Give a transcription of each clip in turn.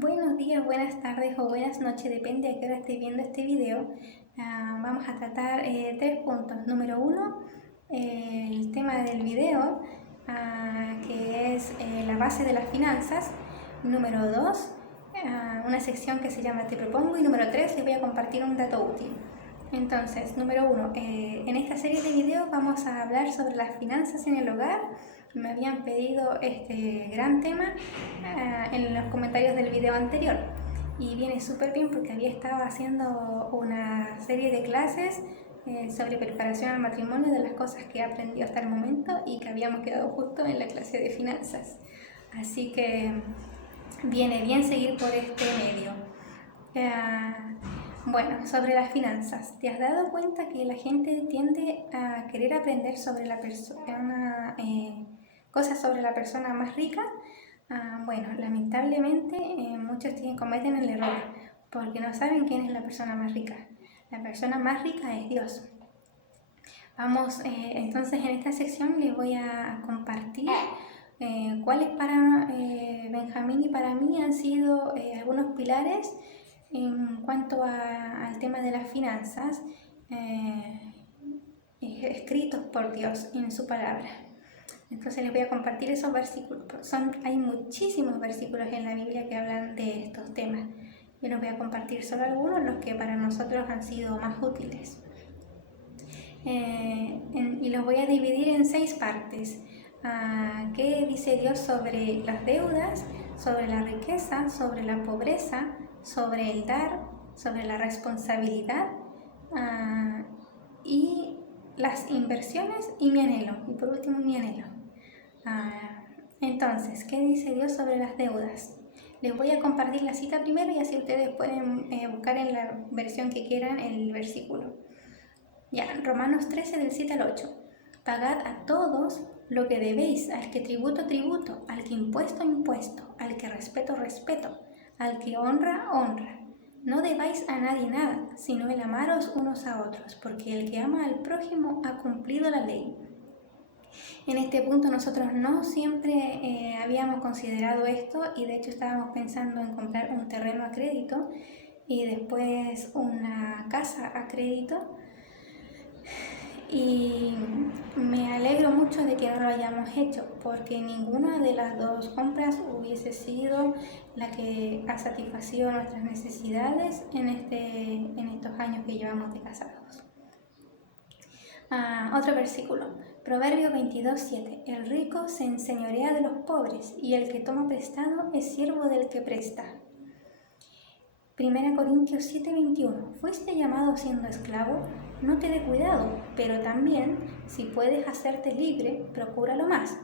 Buenos días, buenas tardes o buenas noches, depende a qué hora estés viendo este video. Vamos a tratar 3 puntos. Número 1, el tema del video, que es la base de las finanzas. Número 2, una sección que se llama Te propongo. Y número 3, les voy a compartir un dato útil. Entonces, número 1, en esta serie de videos vamos a hablar sobre las finanzas en el hogar. Me habían pedido este gran tema en los comentarios del video anterior y viene súper bien porque había estado haciendo una serie de clases sobre preparación al matrimonio, de las cosas que he aprendido hasta el momento y que habíamos quedado justo en la clase de finanzas. Así que viene bien seguir por este medio. Bueno, sobre las finanzas, ¿te has dado cuenta que la gente tiende a querer aprender sobre la persona, cosas sobre la persona más rica? Bueno, lamentablemente muchos cometen el error porque no saben quién es la persona más rica. La persona más rica es Dios. Vamos, entonces en esta sección les voy a compartir cuáles para Benjamín y para mí han sido algunos pilares en cuanto al tema de las finanzas, escritos por Dios en su palabra. Entonces les voy a compartir esos versículos. Hay muchísimos versículos en la Biblia que hablan de estos temas. Yo les voy a compartir solo algunos, los que para nosotros han sido más útiles. Y los voy a dividir en 6 partes. ¿Qué dice Dios sobre las deudas, sobre la riqueza, sobre la pobreza, sobre el dar, sobre la responsabilidad y las inversiones y mi anhelo? Y por último, mi anhelo. Entonces, ¿qué dice Dios sobre las deudas? Les voy a compartir la cita primero y así ustedes pueden buscar en la versión que quieran el versículo. Ya, Romanos 13 del 7 al 8. Pagad a todos lo que debéis, al que tributo, tributo, al que impuesto, impuesto, al que respeto, respeto, al que honra, honra. No debáis a nadie nada, sino el amaros unos a otros, porque el que ama al prójimo ha cumplido la ley. En este punto nosotros no siempre habíamos considerado esto y de hecho estábamos pensando en comprar un terreno a crédito y después una casa a crédito. Y me alegro mucho de que no lo hayamos hecho, porque ninguna de las dos compras hubiese sido la que ha satisfacido nuestras necesidades en estos años que llevamos de casados. Otro versículo, Proverbios 22:7. El rico se enseñorea de los pobres y el que toma prestado es siervo del que presta. 1 Corintios 7:21. Fuiste llamado siendo esclavo, no te dé cuidado, pero también, si puedes hacerte libre, procúralo más.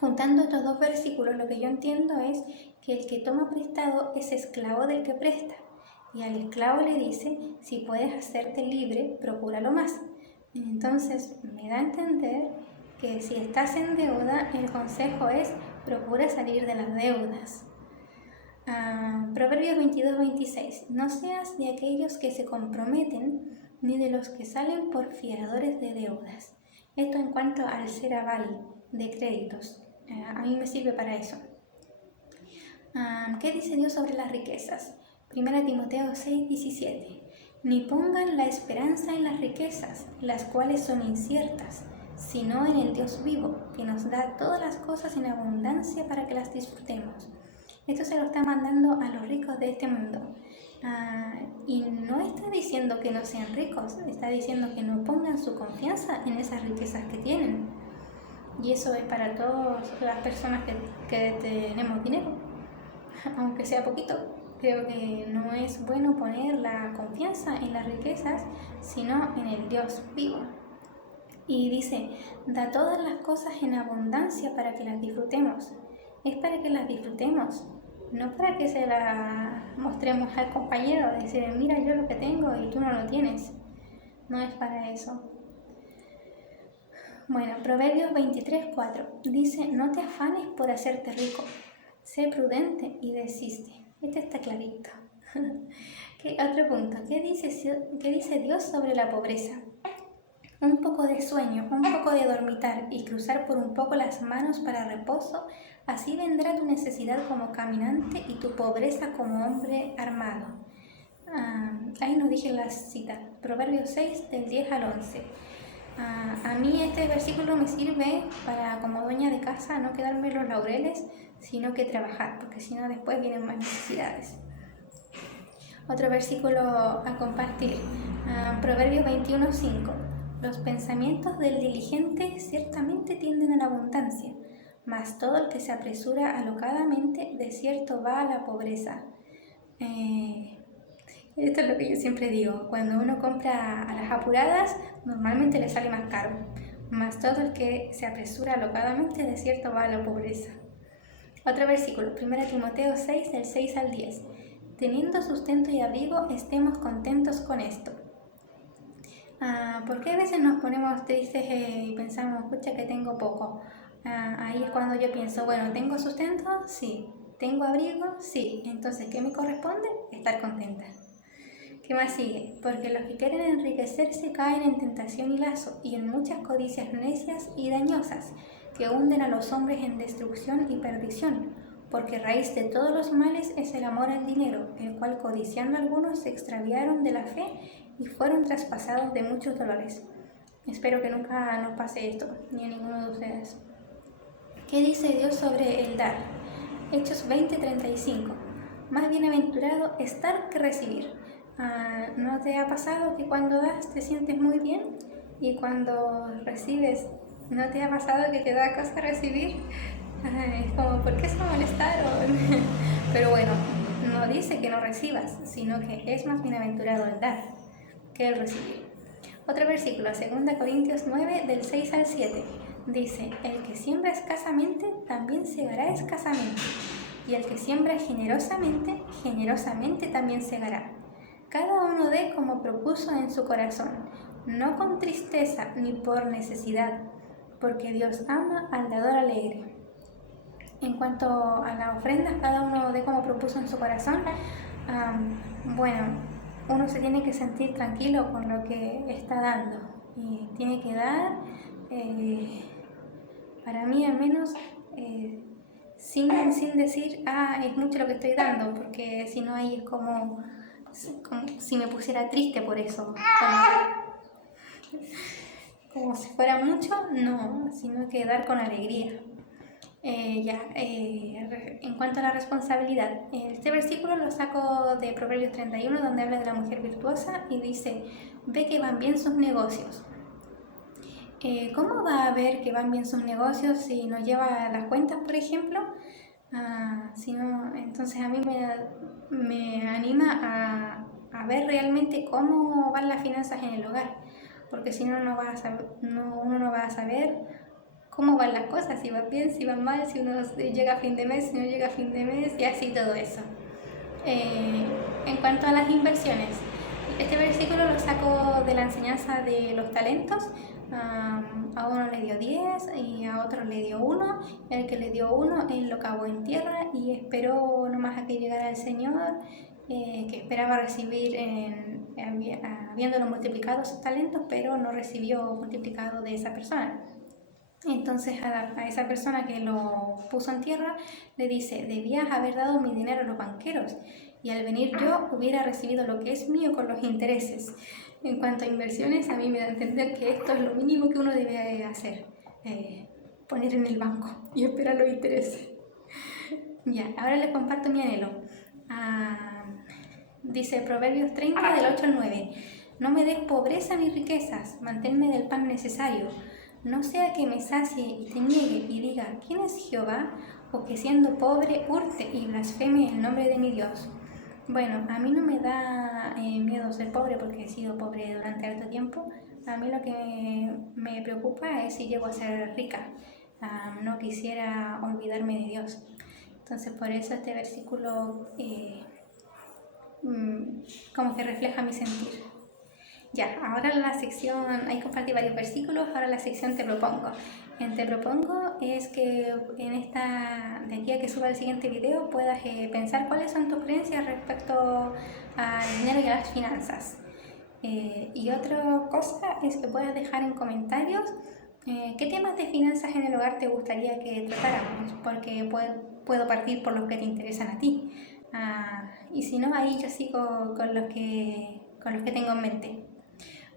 Juntando estos dos versículos, lo que yo entiendo es que el que toma prestado es esclavo del que presta. Y al esclavo le dice, si puedes hacerte libre, procúralo más. Entonces, me da a entender que si estás en deuda, el consejo es, procura salir de las deudas. Proverbios 22:26. No seas de aquellos que se comprometen, ni de los que salen por fiadores de deudas. Esto en cuanto al ser aval de créditos. A mí me sirve para eso. ¿Qué dice Dios sobre las riquezas? 1 Timoteo 6:17. Ni pongan la esperanza en las riquezas, las cuales son inciertas, sino en el Dios vivo, que nos da todas las cosas en abundancia para que las disfrutemos. Esto se lo está mandando a los ricos de este mundo. Y no está diciendo que no sean ricos, está diciendo que no pongan su confianza en esas riquezas que tienen. Y eso es para todas las personas que tenemos dinero, aunque sea poquito. Creo que no es bueno poner la confianza en las riquezas, sino en el Dios vivo. Y dice, da todas las cosas en abundancia para que las disfrutemos. Es para que las disfrutemos, no para que se las mostremos al compañero, decir, mira yo lo que tengo y tú no lo tienes. No es para eso. Bueno, Proverbios 23:4 dice, no te afanes por hacerte rico, sé prudente y desiste. Este está clarito. Otro punto, ¿qué dice Dios sobre la pobreza? un poco de sueño, un poco de dormitar y cruzar por un poco las manos para reposo, así vendrá tu necesidad como caminante y tu pobreza como hombre armado. Ahí nos dije la cita, Proverbios 6 del 10 al 11. A mí este versículo me sirve para, como dueña de casa, no quedarme en los laureles, sino que trabajar, porque si no después vienen más necesidades. Otro versículo a compartir, Proverbios 21:5. Los pensamientos del diligente ciertamente tienden a la abundancia, mas todo el que se apresura alocadamente de cierto va a la pobreza. Esto es lo que yo siempre digo, cuando uno compra a las apuradas, normalmente le sale más caro, mas todo el que se apresura alocadamente de cierto va a la pobreza. Otro versículo, 1 Timoteo 6, del 6 al 10. Teniendo sustento y abrigo, estemos contentos con esto. ¿Por qué a veces nos ponemos tristes y pensamos, escucha que tengo poco? Ahí es cuando yo pienso, bueno, ¿tengo sustento? Sí. ¿Tengo abrigo? Sí. Entonces, ¿qué me corresponde? Estar contenta. ¿Qué más sigue? Porque los que quieren enriquecerse caen en tentación y lazo, y en muchas codicias necias y dañosas, que hunden a los hombres en destrucción y perdición. Porque raíz de todos los males es el amor al dinero, el cual codiciando algunos se extraviaron de la fe y fueron traspasados de muchos dolores. Espero que nunca nos pase esto, ni a ninguno de ustedes. ¿Qué dice Dios sobre el dar? Hechos 20:35. Más bienaventurado es dar que recibir. ¿No te ha pasado que cuando das te sientes muy bien y cuando recibes no te ha pasado que te da cosa recibir? Es como, ¿por qué se molestaron? Pero bueno, no dice que no recibas, sino que es más bienaventurado el dar que el recibir. Otro versículo, 2 Corintios 9, del 6 al 7, dice, el que siembra escasamente, también segará escasamente, y el que siembra generosamente, generosamente también segará. Cada uno dé como propuso en su corazón, no con tristeza ni por necesidad, porque Dios ama al dador alegre. En cuanto a la ofrenda, cada uno dé como propuso en su corazón. Bueno, uno se tiene que sentir tranquilo con lo que está dando y tiene que dar, para mí al menos, sin decir, es mucho lo que estoy dando, porque si no ahí es como si me pusiera triste por eso, como si fuera mucho, no, sino que dar con alegría. En cuanto a la responsabilidad, este versículo lo saco de Proverbios 31, donde habla de la mujer virtuosa y dice, ve que van bien sus negocios. ¿Cómo va a ver que van bien sus negocios si no lleva las cuentas, por ejemplo? Entonces a mí me anima a ver realmente cómo van las finanzas en el hogar, porque si no, uno no va a saber cómo van las cosas, si van bien, si van mal, si uno llega a fin de mes, si no llega a fin de mes, y así todo eso. En cuanto a las inversiones, este versículo lo saco de la enseñanza de los talentos. A uno le dio 10 y a otro le dio 1. El que le dio 1, él lo cavó en tierra y esperó nomás a que llegara el Señor, que esperaba recibir habiéndolo multiplicado sus talentos, pero no recibió multiplicado de esa persona. Entonces a esa persona que lo puso en tierra le dice, debías haber dado mi dinero a los banqueros y al venir yo hubiera recibido lo que es mío con los intereses. En cuanto a inversiones, a mí me da a entender que esto es lo mínimo que uno debe hacer, poner en el banco y esperar los intereses. Ya, ahora les comparto mi anhelo. Dice Proverbios 30 del 8 al 9, no me des pobreza ni riquezas, manténme del pan necesario. No sea que me sacie y te niegue y diga, ¿quién es Jehová? O que siendo pobre hurte y blasfeme el nombre de mi Dios. Bueno, a mí no me da miedo ser pobre porque he sido pobre durante harto tiempo. A mí lo que me preocupa es si llego a ser rica. No quisiera olvidarme de Dios. Entonces por eso este versículo como que refleja mi sentir. Ya, ahora la sección, ahí compartí varios versículos, ahora la sección te propongo. En te propongo es que de aquí a que suba el siguiente video puedas pensar cuáles son tus creencias respecto al dinero y a las finanzas. Y otra cosa es que puedas dejar en comentarios qué temas de finanzas en el hogar te gustaría que tratáramos, porque puedo partir por los que te interesan a ti. Y si no, ahí yo sigo con los que tengo en mente.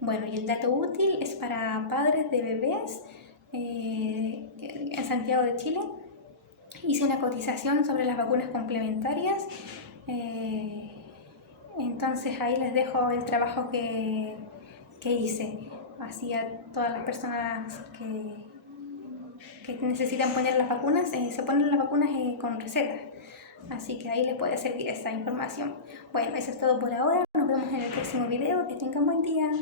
Bueno, y el dato útil es para padres de bebés en Santiago de Chile. Hice una cotización sobre las vacunas complementarias. Entonces ahí les dejo el trabajo que hice. Así a todas las personas que necesitan poner las vacunas, se ponen las vacunas con receta. Así que ahí les puede servir esta información. Bueno, eso es todo por ahora. Nos vemos en el próximo video. Que tengan buen día.